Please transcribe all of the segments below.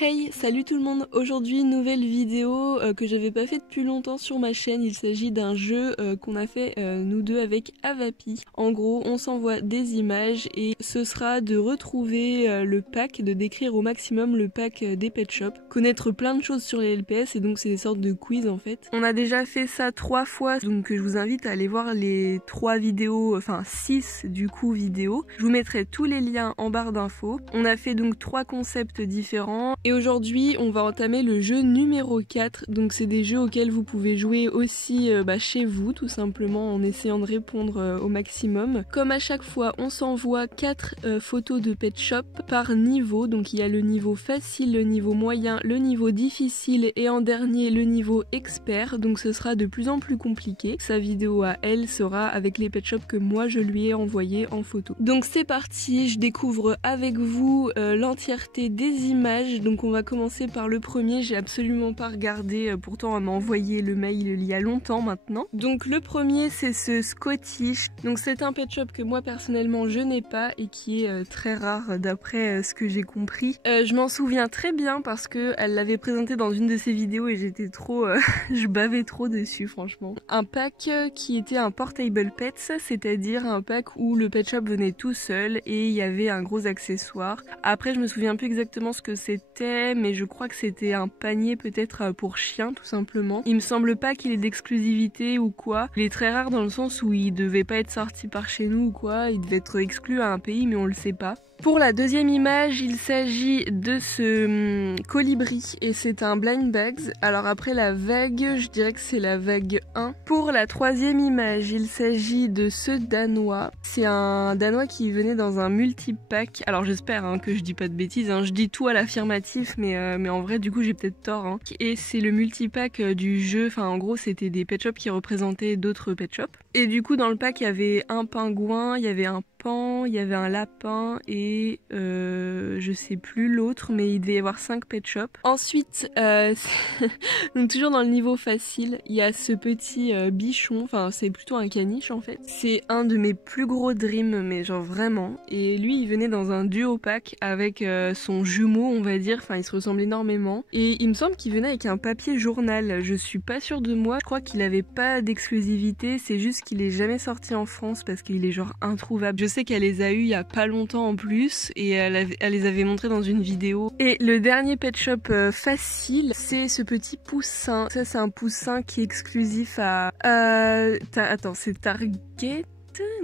Hey, salut tout le monde. Aujourd'hui, nouvelle vidéo que j'avais pas fait depuis longtemps sur ma chaîne. Il s'agit d'un jeu qu'on a fait nous deux avec Avapi. En gros, on s'envoie des images et ce sera de retrouver le pack, de décrire au maximum le pack des pet shops, connaître plein de choses sur les LPS et donc c'est des sortes de quiz en fait. On a déjà fait ça 3 fois, donc je vous invite à aller voir les 3 vidéos, enfin 6 du coup vidéos. Je vous mettrai tous les liens en barre d'infos. On a fait donc 3 concepts différents. Et aujourd'hui, on va entamer le jeu numéro 4. Donc c'est des jeux auxquels vous pouvez jouer aussi chez vous, tout simplement, en essayant de répondre au maximum. Comme à chaque fois, on s'envoie 4 photos de pet shop par niveau. Donc il y a le niveau facile, le niveau moyen, le niveau difficile et en dernier le niveau expert. Donc ce sera de plus en plus compliqué. Sa vidéo à elle sera avec les pet shops que moi je lui ai envoyés en photo. Donc c'est parti, je découvre avec vous l'entièreté des images. Donc on va commencer par le premier, j'ai absolument pas regardé, pourtant on m'a envoyé le mail il y a longtemps maintenant. Donc le premier c'est ce Scottish, donc c'est un pet shop que moi personnellement je n'ai pas et qui est très rare d'après ce que j'ai compris. Je m'en souviens très bien parce que elle l'avait présenté dans une de ses vidéos et j'étais trop, je bavais trop dessus franchement. Un pack qui était un portable pets, c'est-à-dire un pack où le pet shop venait tout seul et il y avait un gros accessoire. Après je me souviens plus exactement ce que c'était, mais je crois que c'était un panier peut-être pour chien tout simplement. Il me semble pas qu'il ait d'exclusivité ou quoi. Il est très rare dans le sens où il devait pas être sorti par chez nous ou quoi. Il devait être exclu à un pays mais on le sait pas. Pour la deuxième image, il s'agit de ce colibri et c'est un blind bags. Alors après la vague, je dirais que c'est la vague 1. Pour la troisième image, il s'agit de ce danois. C'est un danois qui venait dans un multipack. Alors j'espère que je dis pas de bêtises, je dis tout à l'affirmatif mais en vrai du coup j'ai peut-être tort. Et c'est le multipack du jeu, enfin en gros c'était des pet shops qui représentaient d'autres pet shops. Et du coup dans le pack il y avait un pingouin, il y avait un pan, il y avait un lapin et je sais plus l'autre, mais il devait y avoir 5 pet shops. Ensuite, donc toujours dans le niveau facile, il y a ce petit bichon, enfin c'est plutôt un caniche en fait. C'est un de mes plus gros dreams, mais genre vraiment. Et lui il venait dans un duo pack avec son jumeau on va dire, enfin il se ressemble énormément. Et il me semble qu'il venait avec un papier journal, je suis pas sûre de moi, je crois qu'il avait pas d'exclusivité, c'est juste qu'il est jamais sorti en France parce qu'il est genre introuvable. Je sais qu'elle les a eu il y a pas longtemps en plus et elle les avait montrés dans une vidéo. Et le dernier pet shop facile, c'est ce petit poussin. Ça c'est un poussin qui est exclusif à... attends, c'est Target ?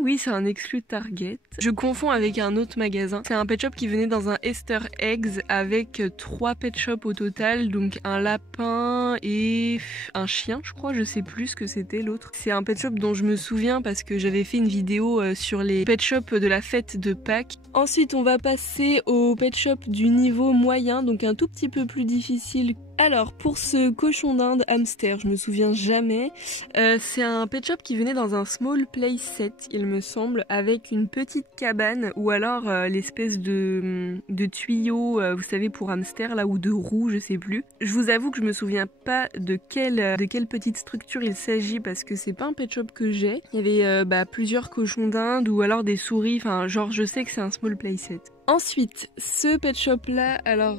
Oui, c'est un exclu Target. Je confonds avec un autre magasin. C'est un pet shop qui venait dans un Easter Eggs avec 3 pet shops au total. Donc un lapin et un chien, je crois. Je sais plus ce que c'était l'autre. C'est un pet shop dont je me souviens parce que j'avais fait une vidéo sur les pet shops de la fête de Pâques. Ensuite, on va passer au pet shop du niveau moyen, donc un tout petit peu plus difficile. Alors, pour ce cochon d'Inde hamster, je me souviens jamais, c'est un pet shop qui venait dans un small play set, il me semble, avec une petite cabane ou alors l'espèce de tuyau, vous savez, pour hamster, là, ou de roue, je sais plus. Je vous avoue que je me souviens pas de quelle petite structure il s'agit parce que c'est pas un pet shop que j'ai. Il y avait plusieurs cochons d'Inde ou alors des souris, enfin, genre, je sais que c'est un small play set. Ensuite, ce pet shop là, alors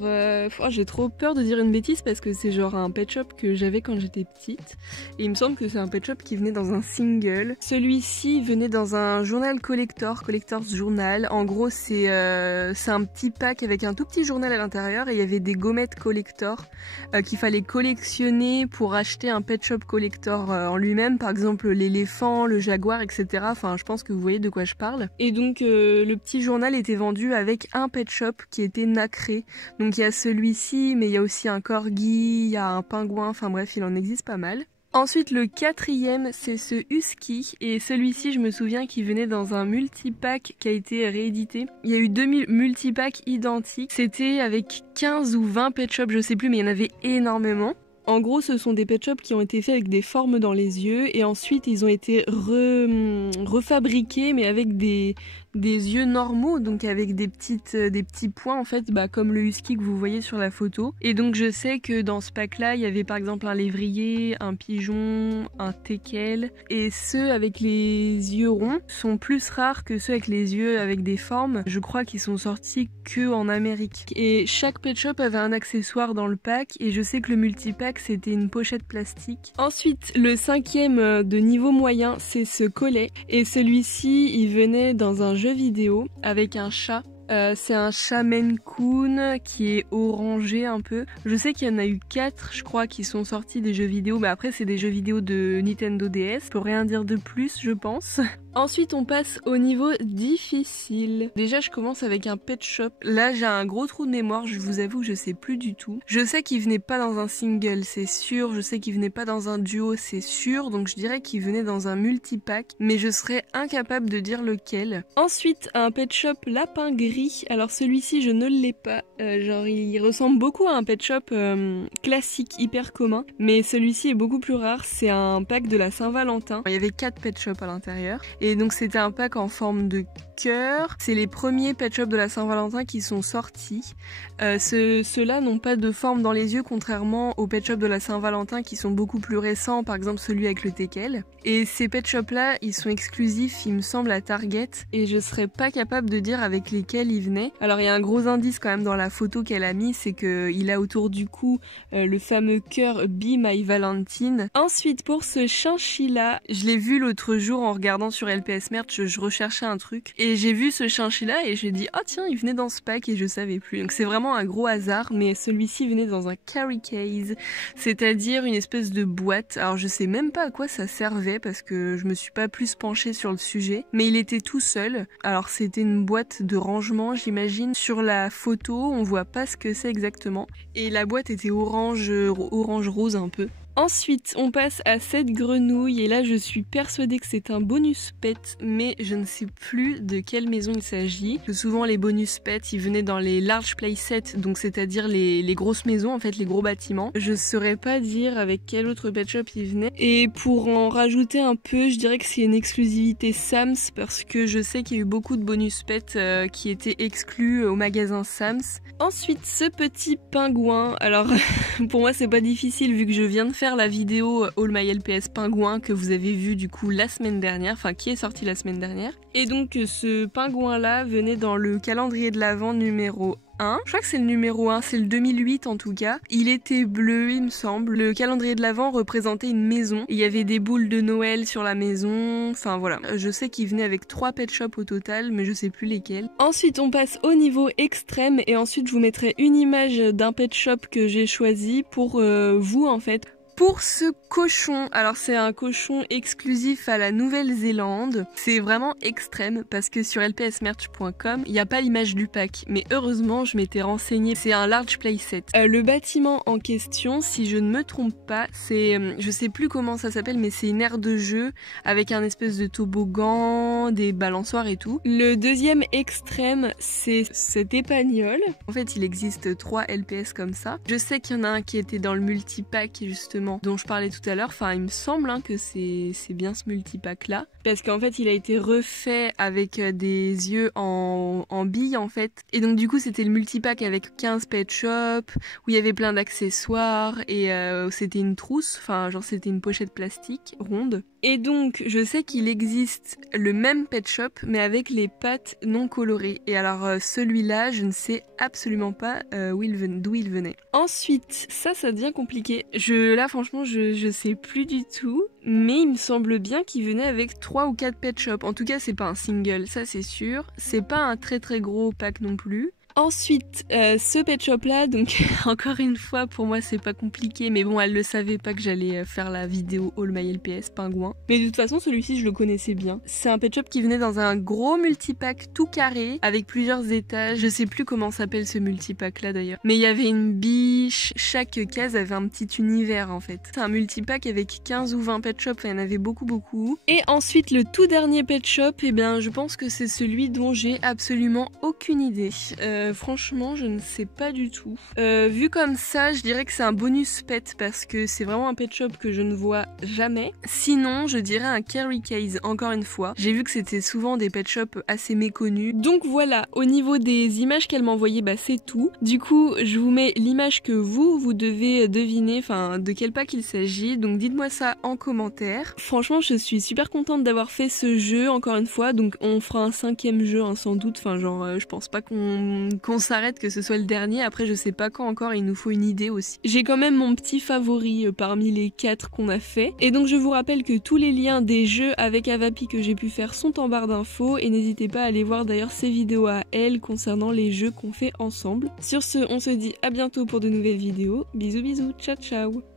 j'ai trop peur de dire une bêtise parce que c'est genre un pet shop que j'avais quand j'étais petite et il me semble que c'est un pet shop qui venait dans un single. Celui-ci venait dans un journal collector's journal. En gros c'est un petit pack avec un tout petit journal à l'intérieur et il y avait des gommettes collector qu'il fallait collectionner pour acheter un pet shop collector en lui-même, par exemple l'éléphant, le jaguar, etc. Enfin je pense que vous voyez de quoi je parle. Et donc le petit journal était vendu avec un pet shop qui était nacré. Donc il y a celui-ci, mais il y a aussi un corgi, il y a un pingouin, enfin bref, il en existe pas mal. Ensuite, le quatrième, c'est ce husky, et celui-ci, je me souviens qu'il venait dans un multipack qui a été réédité. Il y a eu 2 multipacks identiques, c'était avec 15 ou 20 pet shops, je sais plus, mais il y en avait énormément. En gros, ce sont des pet shops qui ont été faits avec des formes dans les yeux et ensuite ils ont été refabriqués mais avec des des yeux normaux, donc avec des petits points en fait, comme le husky que vous voyez sur la photo. Et donc je sais que dans ce pack là il y avait par exemple un lévrier, un pigeon, un teckel, et ceux avec les yeux ronds sont plus rares que ceux avec les yeux avec des formes. Je crois qu'ils sont sortis que en Amérique. Et chaque pet shop avait un accessoire dans le pack, et je sais que le multipack c'était une pochette plastique. Ensuite, le 5e de niveau moyen, c'est ce collet, et celui-ci il venait dans un jeu vidéo avec un chat. C'est un chat Maine Coon qui est orangé un peu. Je sais qu'il y en a eu 4, je crois, qui sont sortis des jeux vidéo. Mais après, c'est des jeux vidéo de Nintendo DS. Je peux rien dire de plus, je pense. Ensuite, on passe au niveau difficile. Déjà, je commence avec un pet shop. Là, j'ai un gros trou de mémoire, je vous avoue que je sais plus du tout. Je sais qu'il venait pas dans un single, c'est sûr. Je sais qu'il venait pas dans un duo, c'est sûr. Donc, je dirais qu'il venait dans un multipack. Mais je serais incapable de dire lequel. Ensuite, un pet shop lapin gris. Alors, celui-ci, je ne l'ai pas. Genre, il ressemble beaucoup à un pet shop classique, hyper commun. Mais celui-ci est beaucoup plus rare. C'est un pack de la Saint-Valentin. Il y avait 4 pet shops à l'intérieur. Et donc c'était un pack en forme de cœur. C'est les premiers pet shops de la Saint-Valentin qui sont sortis. Ceux-là n'ont pas de forme dans les yeux, contrairement aux pet shops de la Saint-Valentin qui sont beaucoup plus récents, par exemple celui avec le teckel. Et ces pet shops là, ils sont exclusifs, il me semble, à Target, et je serais pas capable de dire avec lesquels ils venaient. Alors il y a un gros indice quand même dans la photo qu'elle a mis, c'est qu'il a autour du cou le fameux cœur Be My Valentine. Ensuite, pour ce chinchilla, je l'ai vu l'autre jour en regardant sur LPS Merch, je recherchais un truc et j'ai vu ce chinchilla et j'ai dit oh tiens, il venait dans ce pack, et je savais plus. Donc c'est vraiment un gros hasard, mais celui-ci venait dans un carry case, c'est-à-dire une espèce de boîte. Alors je sais même pas à quoi ça servait parce que je me suis pas plus penchée sur le sujet, mais il était tout seul. Alors c'était une boîte de rangement, j'imagine. Sur la photo, on voit pas ce que c'est exactement, et la boîte était orange rose un peu. Ensuite, on passe à cette grenouille, et là je suis persuadée que c'est un bonus pet, mais je ne sais plus de quelle maison il s'agit. Souvent les bonus pets, ils venaient dans les large playsets, donc c'est-à-dire les grosses maisons, en fait les gros bâtiments. Je saurais pas dire avec quel autre pet shop il venait. Et pour en rajouter un peu, je dirais que c'est une exclusivité Sam's, parce que je sais qu'il y a eu beaucoup de bonus pets qui étaient exclus au magasin Sam's. Ensuite, ce petit pingouin, alors pour moi c'est pas difficile vu que je viens de faire la vidéo All My LPS Pingouin que vous avez vu du coup la semaine dernière, enfin qui est sortie la semaine dernière. Et donc ce pingouin là venait dans le calendrier de l'Avent numéro 1. Je crois que c'est le numéro 1, c'est le 2008 en tout cas. Il était bleu, il me semble. Le calendrier de l'Avent représentait une maison. Il y avait des boules de Noël sur la maison. Enfin voilà. Je sais qu'il venait avec 3 pet shops au total, mais je sais plus lesquels. Ensuite, on passe au niveau extrême, et ensuite je vous mettrai une image d'un pet shop que j'ai choisi pour vous en fait. Pour ce cochon, alors c'est un cochon exclusif à la Nouvelle-Zélande. C'est vraiment extrême parce que sur lpsmerch.com, il n'y a pas l'image du pack. Mais heureusement, je m'étais renseignée. C'est un large playset. Le bâtiment en question, si je ne me trompe pas, c'est... je sais plus comment ça s'appelle, mais c'est une aire de jeu avec un espèce de toboggan, des balançoires et tout. Le deuxième extrême, c'est cet épagnol. En fait, il existe 3 LPS comme ça. Je sais qu'il y en a un qui était dans le multipack, justement, dont je parlais tout à l'heure. Enfin, il me semble que c'est bien ce multipack là, parce qu'en fait il a été refait avec des yeux en billes en fait, et donc du coup c'était le multipack avec 15 pet shops où il y avait plein d'accessoires, et c'était une trousse, enfin genre c'était une pochette plastique ronde. Et donc je sais qu'il existe le même pet shop mais avec les pattes non colorées, et alors celui-là je ne sais absolument pas d'où il venait. Ensuite ça devient compliqué, là franchement je sais plus du tout, mais il me semble bien qu'il venait avec 3 ou 4 pet shops. En tout cas c'est pas un single, ça c'est sûr, c'est pas un très très gros pack non plus. Ensuite, ce pet shop là, donc encore une fois pour moi c'est pas compliqué, mais bon elle le savait pas que j'allais faire la vidéo All My LPS Pingouin. Mais de toute façon celui-ci je le connaissais bien. C'est un pet shop qui venait dans un gros multipack tout carré avec plusieurs étages. Je sais plus comment s'appelle ce multipack là d'ailleurs. Mais il y avait une biche, chaque case avait un petit univers en fait. C'est un multipack avec 15 ou 20 pet shops, il y en avait beaucoup. Et ensuite le tout dernier pet shop, eh bien je pense que c'est celui dont j'ai absolument aucune idée. Franchement, je ne sais pas du tout. Vu comme ça, je dirais que c'est un bonus pet parce que c'est vraiment un pet shop que je ne vois jamais. Sinon, je dirais un Carry Case, encore une fois. J'ai vu que c'était souvent des pet shops assez méconnus. Donc voilà, au niveau des images qu'elle m'a envoyées, bah c'est tout. Du coup, je vous mets l'image que vous devez deviner, enfin de quel pack il s'agit. Donc dites-moi ça en commentaire. Franchement, je suis super contente d'avoir fait ce jeu, encore une fois. Donc on fera un 5e jeu, hein, sans doute. Enfin genre, je pense pas qu'on s'arrête, que ce soit le dernier. Après, je sais pas quand encore, il nous faut une idée aussi. J'ai quand même mon petit favori parmi les 4 qu'on a fait. Et donc je vous rappelle que tous les liens des jeux avec Avapi que j'ai pu faire sont en barre d'infos. Et n'hésitez pas à aller voir d'ailleurs ses vidéos à elle concernant les jeux qu'on fait ensemble. Sur ce, on se dit à bientôt pour de nouvelles vidéos. Bisous bisous, ciao ciao.